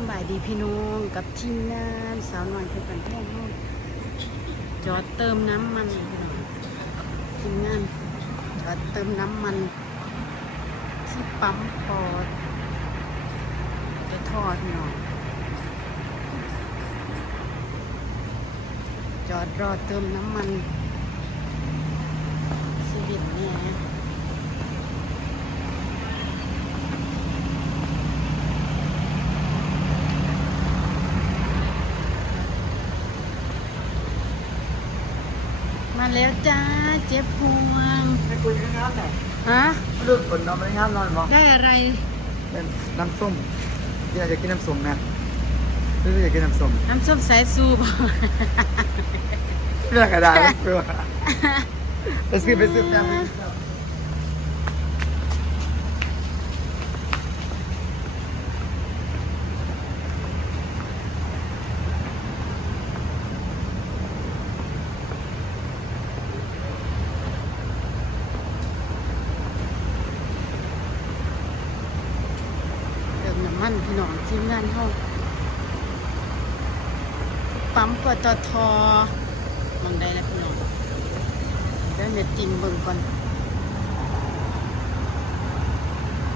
ำบายดีพี่น้องกับทีมงานสาวหน่อยเพื่อนแท่งห้องจอดเติมน้ำมันพี่น้องทีมงานจอดเติมน้ำมันที่ปั๊มปอดไปทอดพี่น้องจอดรอเติมน้ำมันชีวิตเนี่ยมาแล้วจ้าเจ๊พวงไม่คุยกันครับแต่ ฮะ เลือกผลนอนไม่ได้ครับนอนบอก ได้อะไร เป็นน้ำส้มที่อยากจะกินน้ำส้มนะคืออยากกินน้ำส้ม น้ำส้มสายซูบ เลือกกระดาษเพื่อไปซื้อแป๊บนึงเติมน้ำมันพี่น้องทีมงานเขาปั๊มปตทมองได้นะพี่น้องเดี๋ยวเน็ตจริงเบิ่งก่อน